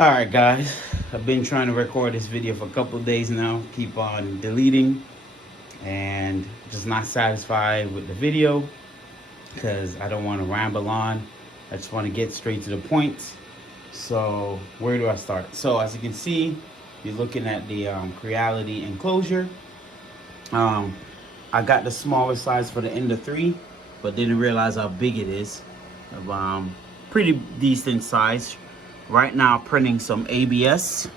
Alright guys, I've been trying to record this video for a couple of days now. Keep on deleting and just not satisfied with the video because I don't want to ramble on. I just want to get straight to the point. So where do I start? So as you can see, you're looking at the Creality enclosure. I got the smaller size for the Ender 3, but didn't realize how big it is. Pretty decent size. Right now printing some ABS.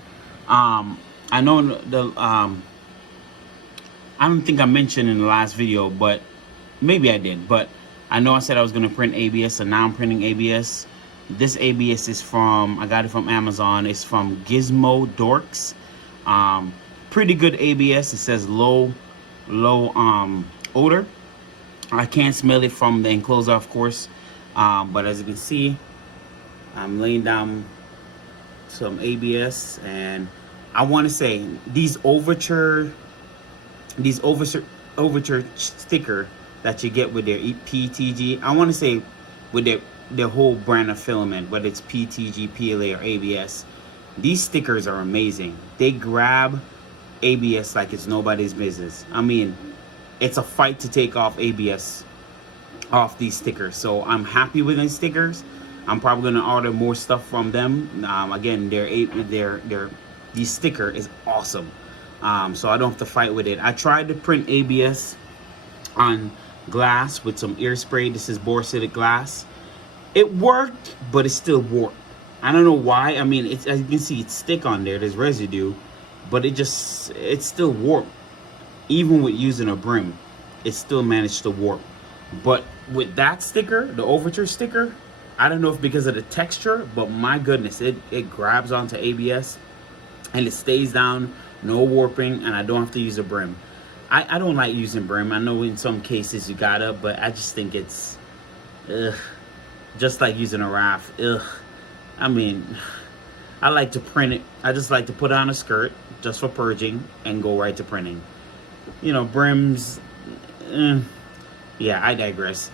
I know the I don't think I mentioned in the last video, but maybe I did, but I know I said I was going to print ABS, and now I'm printing ABS. This ABS is from, I got it from Amazon. It's from Gizmo Dorks. Pretty good ABS. It says low odor. I can't smell it from the enclosure, of course, but as you can see, I'm laying down some ABS, and I want to say these overture sticker that you get with their PTG, I want to say with their whole brand of filament, whether it's PTG, PLA, or ABS, these stickers are amazing. They grab ABS like it's nobody's business. I mean, it's a fight to take off ABS off these stickers. So I'm happy with these stickers. I'm probably gonna order more stuff from them. Again, this sticker is awesome. So I don't have to fight with it. I tried to print ABS on glass with some air spray. This is borosilicate glass. It worked, but it's still warped. I don't know why. I mean, it's, as you can see, it's stick on there. There's residue, but it's still warped. Even with using a brim, it still managed to warp. But with that sticker, the Overture sticker, I don't know if because of the texture, but my goodness, it grabs onto ABS and it stays down, no warping, and I don't have to use a brim. I don't like using brim. I know in some cases you gotta, but I just think it's just like using a raft. I mean, I like to print it. I just like to put on a skirt just for purging and go right to printing. You know, brims, yeah, I digress.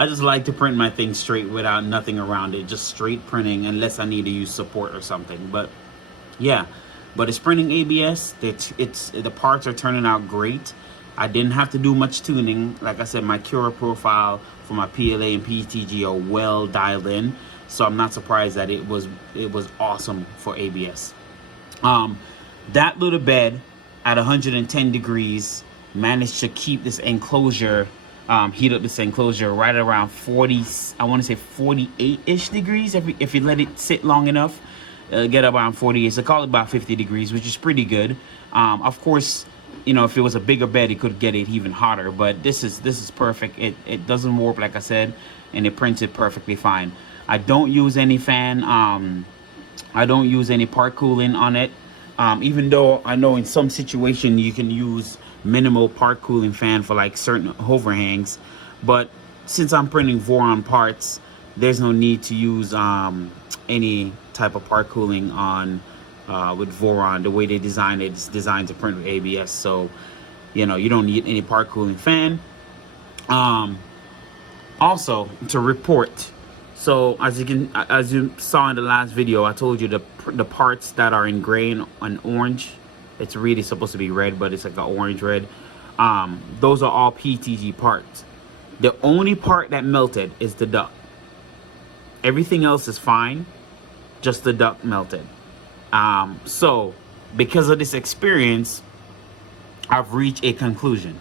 I just like to print my thing straight without nothing around it, just straight printing unless I need to use support or something. But yeah, but it's printing ABS. The parts are turning out great. I didn't have to do much tuning. Like I said, my Cura profile for my PLA and PTG are well dialed in, so I'm not surprised that it was awesome for ABS. That little bed at 110 degrees managed to keep this enclosure, heat up this enclosure right around 40, I want to say 48-ish degrees if you let it sit long enough. Get around 48, so call it about 50 degrees, which is pretty good. Of course, you know, if it was a bigger bed, it could get it even hotter, but this is perfect. It doesn't warp, like I said, and it printed perfectly fine. I don't use any fan. I don't use any part cooling on it, even though I know in some situation you can use minimal part cooling fan for like certain overhangs, but since I'm printing Voron parts, there's no need to use any type of part cooling on with Voron. The way they design it, it's designed to print with ABS, so you know you don't need any part cooling fan. Also to report, so as you saw in the last video, I told you the parts that are in gray and orange, it's really supposed to be red, but it's like an orange red. Those are all PTG parts. The only part that melted is the duct. Everything else is fine, just the duct melted. So because of this experience, I've reached a conclusion.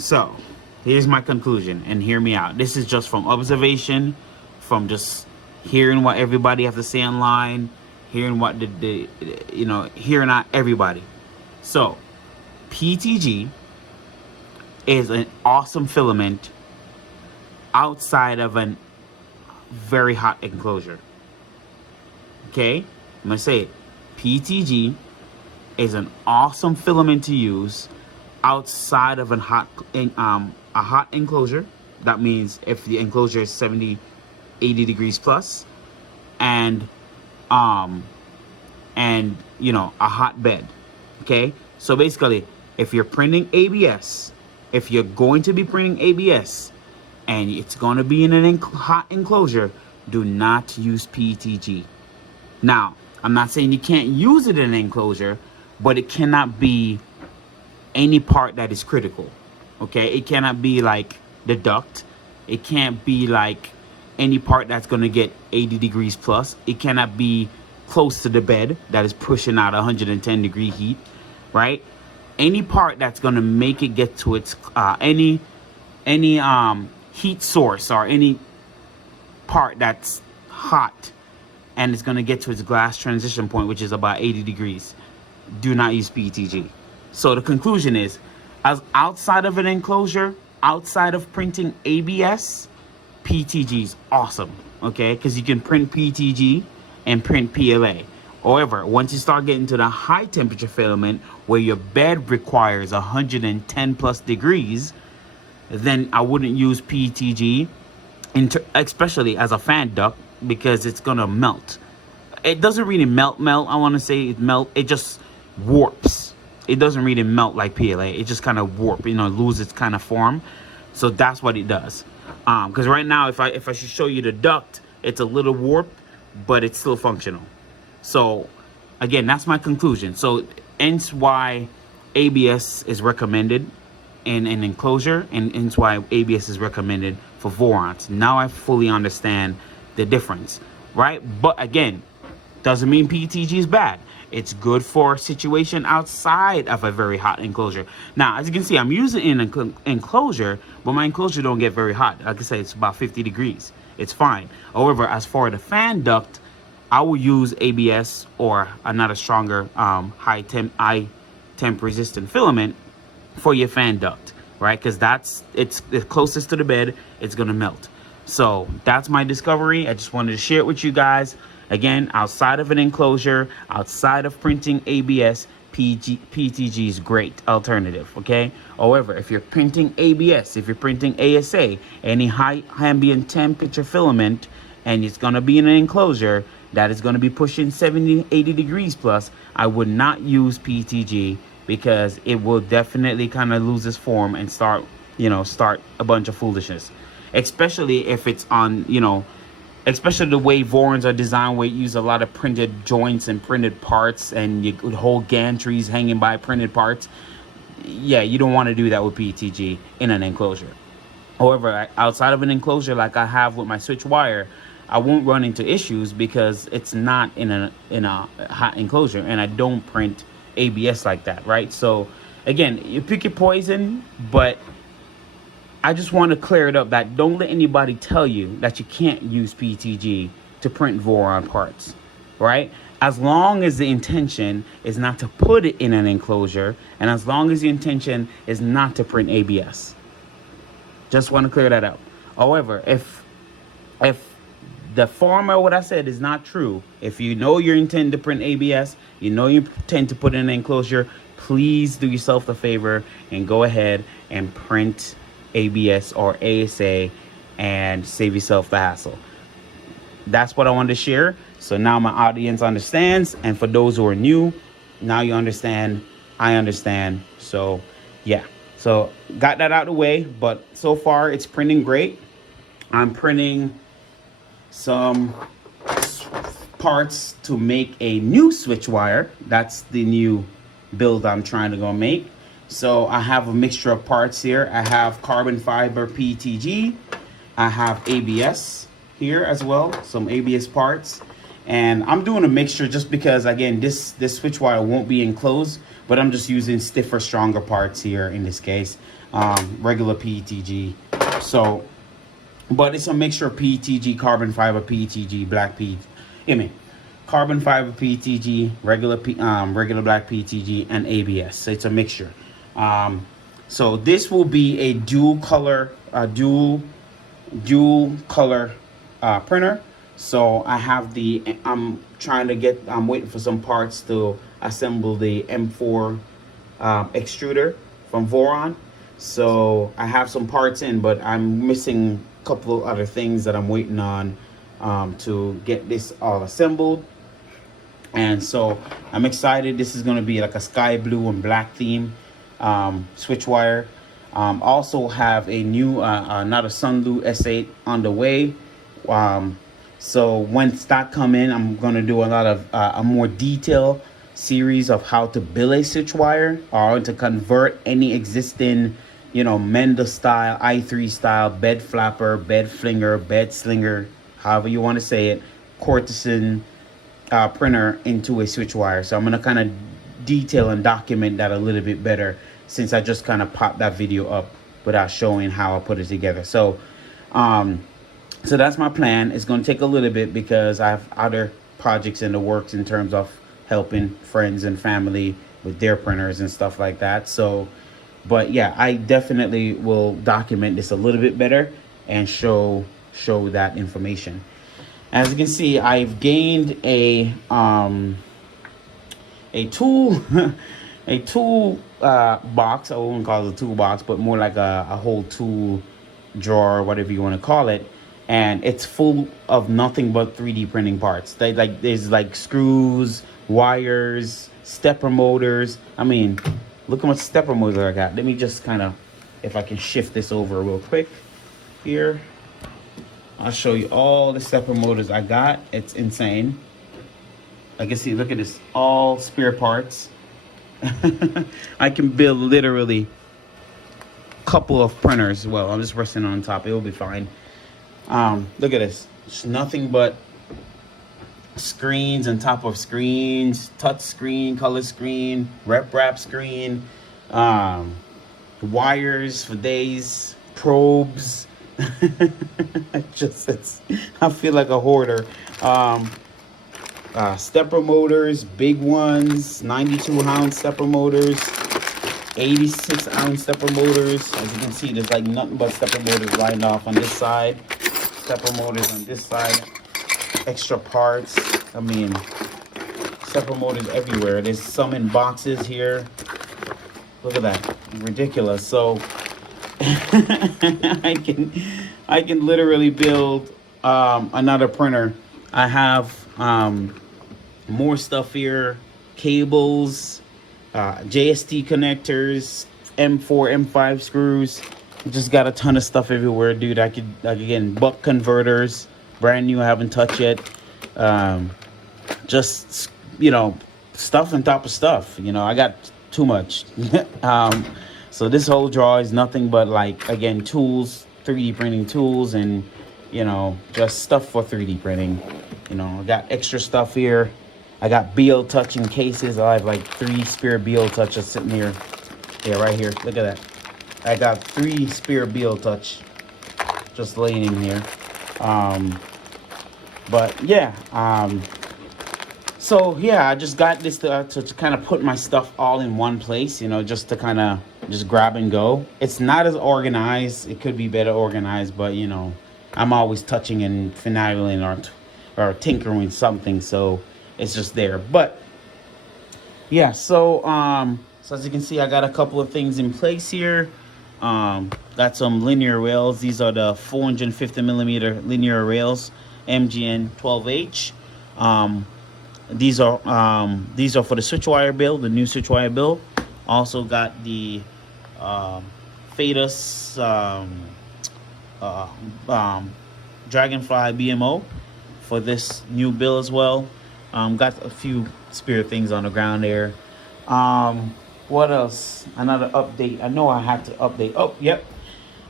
So here's my conclusion, and hear me out. This is just from observation, from just hearing what everybody has to say online, hearing what the you know, hearing out everybody. So PTG is an awesome filament outside of a very hot enclosure. Okay, I'm gonna say it. PTG is an awesome filament to use outside of a hot enclosure. That means if the enclosure is 70, 80 degrees plus, and you know, a hot bed. Okay, so basically, if you're printing ABS, if you're going to be printing ABS and it's going to be in an hot enclosure, do not use PTG. Now, I'm not saying you can't use it in an enclosure, but it cannot be any part that is critical. Okay, it cannot be like the duct. It can't be like any part that's going to get 80 degrees plus. It cannot be close to the bed that is pushing out 110 degree heat, right? Any part that's going to make it get to its any heat source, or any part that's hot and it's going to get to its glass transition point, which is about 80 degrees, do not use PTG. So the conclusion is, as outside of an enclosure, outside of printing ABS, PTG is awesome, okay? Because you can print PTG and print PLA. However, once you start getting to the high temperature filament where your bed requires 110 plus degrees, then I wouldn't use PTG, especially as a fan duct, because it's gonna melt. It doesn't really melt, I want to say it just warps. It doesn't really melt like PLA. It just kind of warp, you know, lose its kind of form. So that's what it does. Because right now, if I should show you the duct, it's a little warped, but it's still functional. So again, that's my conclusion. So hence why ABS is recommended in an enclosure, and hence why ABS is recommended for vorons. Now I fully understand the difference, right? But again, doesn't mean PTG is bad. It's good for a situation outside of a very hot enclosure. Now, as you can see, I'm using it in an enclosure, but my enclosure don't get very hot. Like I said, it's about 50 degrees. It's fine. However, as for the fan duct, I will use ABS or another stronger high temp resistant filament for your fan duct, right? Because it's the closest to the bed, it's gonna melt. So that's my discovery. I just wanted to share it with you guys. Again, outside of an enclosure, outside of printing ABS, PTG is great alternative, okay? However, if you're printing ABS, if you're printing ASA, any high ambient temperature filament, and it's gonna be in an enclosure that is gonna be pushing 70, 80 degrees plus, I would not use PTG, because it will definitely kind of lose its form and start a bunch of foolishness. Especially if it's on, especially the way vorons are designed, where you use a lot of printed joints and printed parts, and you whole gantries hanging by printed parts. Yeah, you don't want to do that with PTG in an enclosure. However, outside of an enclosure, like I have with my Switchwire, I won't run into issues because it's not in a hot enclosure, and I don't print ABS like that, right? So again, you pick your poison, but I just want to clear it up that don't let anybody tell you that you can't use PTG to print Voron parts, right? As long as the intention is not to put it in an enclosure, and as long as the intention is not to print ABS. Just want to clear that up. However, if the former what I said is not true, if you know you intend to print ABS, you know you intend to put in an enclosure, please do yourself the favor and go ahead and print ABS or ASA and save yourself the hassle. That's what I wanted to share. So now my audience understands, and for those who are new, now you understand, I understand. So yeah, so got that out of the way, but so far it's printing great. I'm printing some parts to make a new Switchwire. That's the new build I'm trying to go make. So I have a mixture of parts here. I have carbon fiber PTG. I have ABS here as well, some ABS parts. And I'm doing a mixture just because, again, this Switchwire won't be enclosed, but I'm just using stiffer, stronger parts here in this case. regular PETG. So, but it's a mixture of PETG, carbon fiber PETG, black PETG. I mean, carbon fiber PETG, regular black PETG, and ABS. So it's a mixture. So this will be a dual color printer. So I have I'm waiting for some parts to assemble the M4 extruder from Voron. So I have some parts in, but I'm missing a couple of other things that I'm waiting on to get this all assembled. And so I'm excited. This is going to be like a sky blue and black theme Switchwire. Also have a new not a Sunlu S8 on the way. So once that come in, I'm going to do a lot of a more detailed series of how to build a Switchwire, or to convert any existing, you know, Mender style, i3 style, bed flapper, bed flinger, bed slinger, however you want to say it, Cortison printer into a Switchwire. So I'm going to kind of detail and document that a little bit better, since I just kind of popped that video up without showing how I put it together. So so that's my plan. It's going to take a little bit because I have other projects in the works in terms of helping friends and family with their printers and stuff like that. So, but yeah, I definitely will document this a little bit better and show that information. As you can see, I've gained a tool a tool box. I wouldn't call it a tool box, but more like a whole tool drawer, whatever you want to call it. And it's full of nothing but 3D printing parts. There's like screws, wires, stepper motors. I mean, look how much stepper motors I got. Let me just kind of, if I can shift this over real quick here, I'll show you all the stepper motors I got. It's insane. I can see, look at this, all spare parts. I can build literally a couple of printers. Well, I'm just resting on top. It will be fine. Look at this. It's nothing but screens on top of screens, touch screen, color screen, rep wrap screen, wires for days, probes. I feel like a hoarder. Stepper motors, big ones, 92-ounce stepper motors, 86-ounce stepper motors. As you can see, there's like nothing but stepper motors lined off on this side, stepper motors on this side, extra parts. I mean, stepper motors everywhere. There's some in boxes here. Look at that, ridiculous. So I can literally build another printer. I have more stuff here, cables, JST connectors, M4, M5 screws. Just got a ton of stuff everywhere, dude. I could again, buck converters, brand new, I haven't touched yet. Just, you know, stuff on top of stuff. You know, I got too much. So this whole drawer is nothing but, like, again, tools, 3D printing tools, and, you know, just stuff for 3D printing. You know, I got extra stuff here. I got BL touching cases. I have like 3 spare BL touches sitting here. Yeah, right here. Look at that. I got 3 spare BL touch just laying in here. But yeah, so yeah, I just got this to kind of put my stuff all in one place, you know, just to kind of just grab and go. It's not as organized. It could be better organized, but you know, I'm always touching and finagling or tinkering with something, so it's just there. But yeah, so so as you can see, I got a couple of things in place here. Got some linear rails. These are the 450mm linear rails, MGN 12H. These are for the Switchwire build, the new Switchwire build. Also got the Fadus Dragonfly BMO for this new build as well. Got a few spare things on the ground there. What else? Another update. I know I have to update. Oh, yep.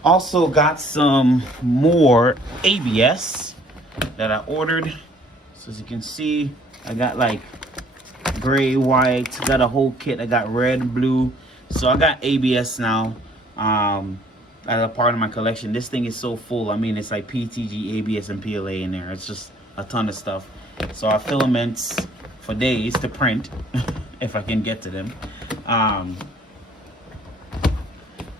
Also got some more ABS that I ordered. So as you can see, I got like gray, white, got a whole kit. I got red, blue. So I got ABS now. as a part of my collection. This thing is so full. I mean, it's like PTG, ABS, and PLA in there. It's just a ton of stuff. So our filaments for days to print, if I can get to them.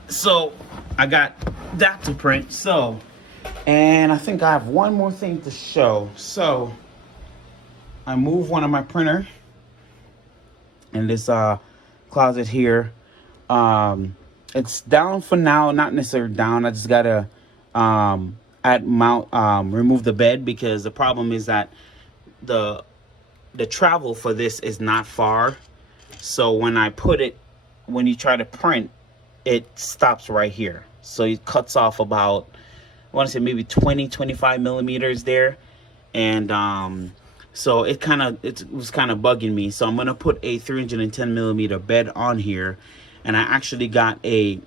So I got that to print. So, and I think I have one more thing to show. So I moved one of my printer in this closet here. It's down for now, not necessarily down. I just gotta remove the bed, because the problem is that the travel for this is not far. So when I put it, when you try to print, it stops right here. So it cuts off about, I want to say maybe 20-25 millimeters there. And so it was kind of bugging me. So I'm gonna put a 310 millimeter bed on here, and I actually got a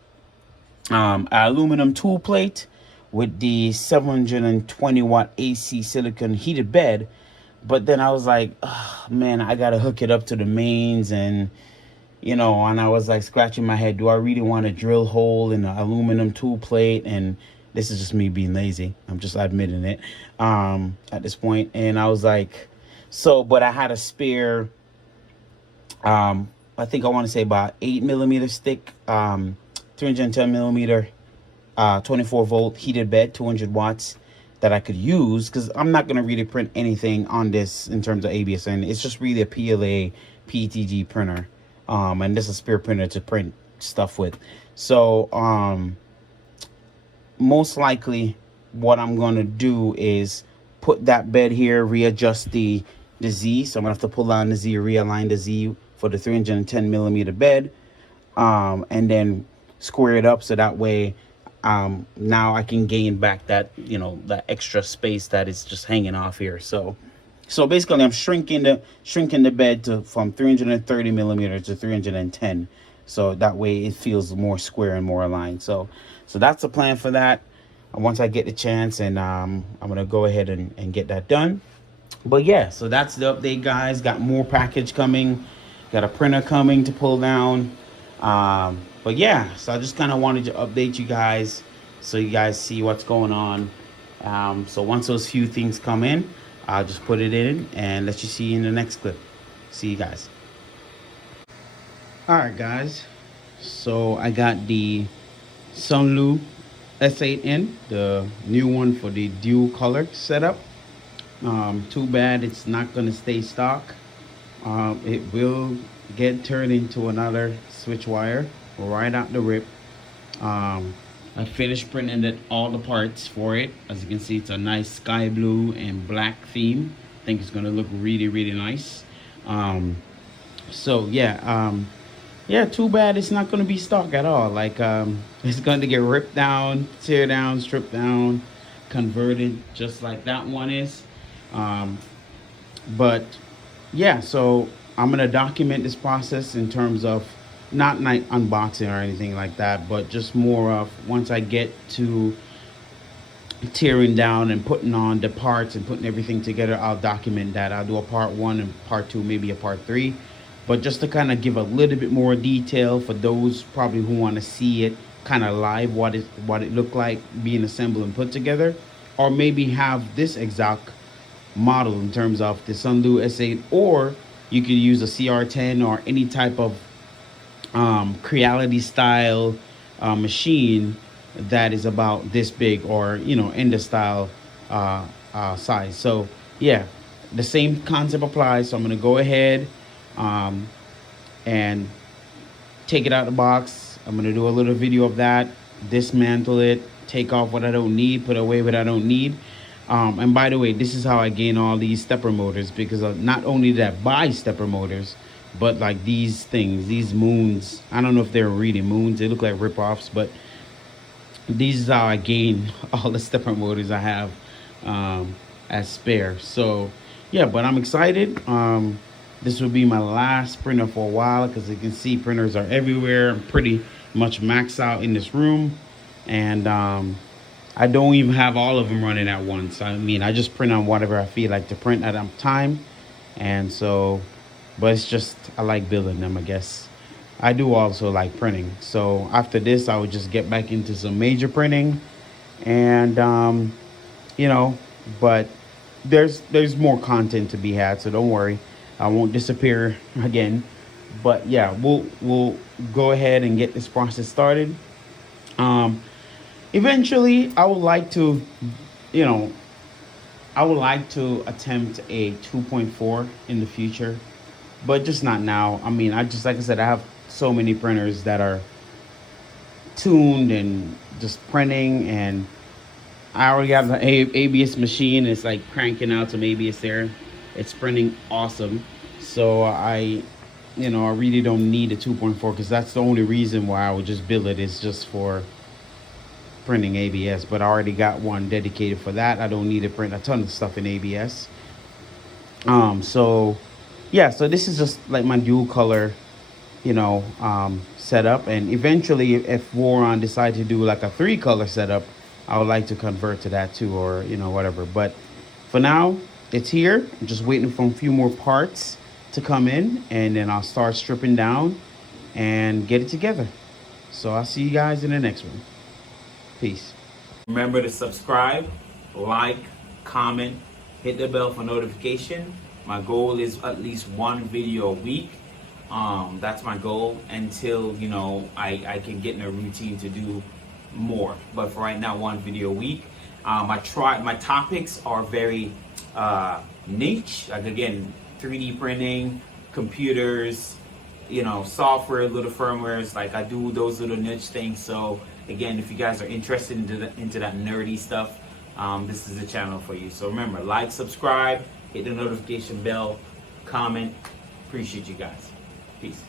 aluminum tool plate with the 720 watt AC silicone heated bed. But then I was like, oh, man, I gotta hook it up to the mains, and you know, and I was like scratching my head, do I really want to drill hole in an aluminum tool plate? And this is just me being lazy, I'm just admitting it at this point. And I was like, so, but I had a spare, I think I want to say about 8 millimeter stick, 310 millimeter, 24 volt heated bed, 200 watts, that I could use, because I'm not going to really print anything on this in terms of ABS, and it's just really a PLA PTG printer. And this is a spare printer to print stuff with. So most likely what I'm going to do is put that bed here, readjust the Z. So I'm going to have to pull down the Z, realign the Z for the 310 millimeter bed, and then square it up so that way now I can gain back that, you know, that extra space that is just hanging off here. So basically I'm shrinking the bed from 330 millimeters to 310, so that way it feels more square and more aligned. So that's the plan for that. Once I get the chance, and I'm gonna go ahead and get that done. But yeah, so that's the update, guys. Got more package coming, got a printer coming to pull down. But yeah, so I just kind of wanted to update you guys so you guys see what's going on. So once those few things come in, I'll just put it in and let you see in the next clip. See you guys. All right, guys. So I got the Sunlu S8 in, the new one for the dual color setup. Too bad it's not going to stay stock. It will get turned into another Switchwire right out the rip. I finished printing all the parts for it. As you can see, it's a nice sky blue and black theme. I think it's going to look really, really nice. So yeah, yeah, too bad it's not going to be stock at all. Like it's going to get ripped down, tear down, stripped down, converted just like that one is. But yeah, so I'm going to document this process in terms of not like unboxing or anything like that, but just more of once I get to tearing down and putting on the parts and putting everything together, I'll document that. I'll do a part 1 and part 2, maybe a part 3, but just to kind of give a little bit more detail for those probably who want to see it kind of live, what it looked like being assembled and put together, or maybe have this exact model in terms of the Sunlu S8, or you could use a CR10 or any type of Creality style machine that is about this big, or you know, Ender style size. So yeah, the same concept applies. So I'm gonna go ahead and take it out of the box. I'm gonna do a little video of that, dismantle it, take off what I don't need, put away what I don't need. And by the way, this is how I gain all these stepper motors, because not only did I buy stepper motors, but like these things, these moons, I don't know if they're really moons, they look like rip-offs, but these is how I gain all the stepper motors I have as spare. So yeah, but I'm excited. This will be my last printer for a while, because you can see printers are everywhere. I'm pretty much maxed out in this room, and I don't even have all of them running at once. I mean, I just print on whatever I feel like to print at a time. And so, but it's just, I like building them, I guess. I do also like printing. So after this, I would just get back into some major printing, and you know, but there's more content to be had. So don't worry, I won't disappear again. But yeah, we'll go ahead and get this process started. Um, Eventually, I would like to, you know, I would like to attempt a 2.4 in the future, but just not now. I mean, I just, like I said, I have so many printers that are tuned and just printing, and I already have the ABS machine. It's like cranking out some ABS there. It's printing awesome. So I really don't need a 2.4 because that's the only reason why I would just build it is just for printing ABS. But I already got one dedicated for that. I don't need to print a ton of stuff in ABS. So yeah, so this is just like my dual color, setup. And eventually, if Voron decide to do like a 3 color setup, I would like to convert to that too, or whatever. But for now, it's here. I'm just waiting for a few more parts to come in, and then I'll start stripping down and get it together. So I'll see you guys in the next one. Peace. Remember to subscribe, like, comment, hit the bell for notification. My goal is at least one video a week. That's my goal until I can get in a routine to do more. But for right now, one video a week. My topics are very niche. Like again, 3D printing, computers, software, little firmwares. Like I do those little niche things. So again, if you guys are interested into that nerdy stuff, this is the channel for you. So remember, like, subscribe, hit the notification bell, comment. Appreciate you guys. Peace.